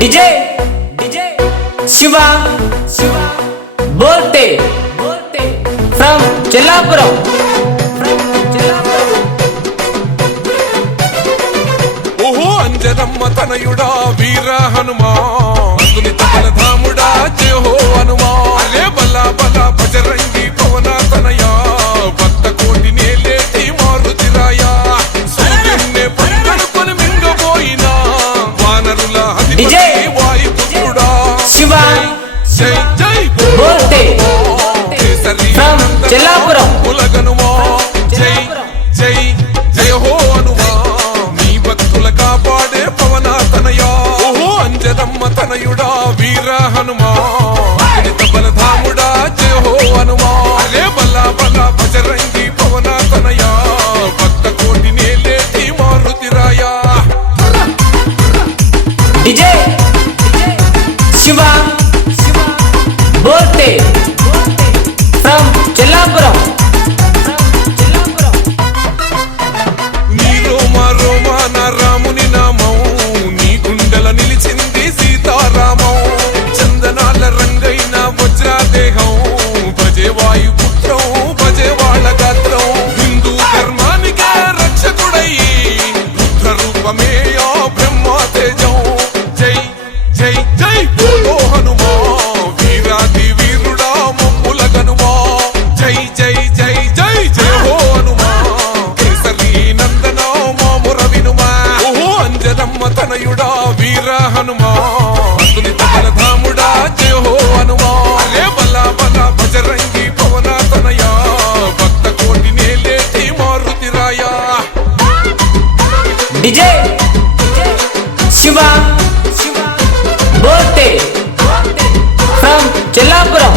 DJ Shiva बोलते from चेल्लापुरम ओहो अंजनम्म तनयुडा वीर हनुमा अतुलित बलधामुडा जय हो हनुमा अरे बला बला बजरंगी पवना तनया भक्त कोटि नेलेटी मारुतिराया सूर्युन्ने पंगडुకొని మింగబోయినా వానరుల डीजे వాయుపుత్రుడా शिवा జై జై बोलते फ्रॉम चेल्लापुरम ఉలగనుమా జై జై జయ హో హనుమా నీ భక్తుల కాపాడే పవనా తనయా ఓహో అంజనమ్మ తనయుడా వీర హనుమా అతనిత బలధాముడా జయ హో హనుమా అరే బలా బలా బజరంగి పవనా తనయా భక్త కోటి నేలేటి మారుతిరాయా डीजे शिवा बोलते फ्रॉम चेल्लापुरम నీ రోమా రోమా నా రాముని నామం నీ గుండెల నిలిచింది సీతారామం చందనాల రంగైన వజ్రాదేహం భజే వాయుపుత్రం భజే వాళ్ళ గాత్రం హిందూ ధర్మానికే రక్షకుడయ్యి రుద్ర రూపమే ఆ బ్రహ్మ తేజం జై జై జై ఓ హనుమా వీరాది వీరుడా మమ్ముల గనుమా జై జై జై జై జయ హో హనుమా కేసరి నందన మాముర వినుమా ఓహో అంజనమ్మ తనయుడా వీర హనుమా అతులిత బలధాముడా జయ హో హనుమా అరే బలా బలా బజరంగి పవనా తనయా భక్త కోటి నేలేటి మారుతిరాయా डीजे शिवा बोलते फ्रॉम चेल्लापुरम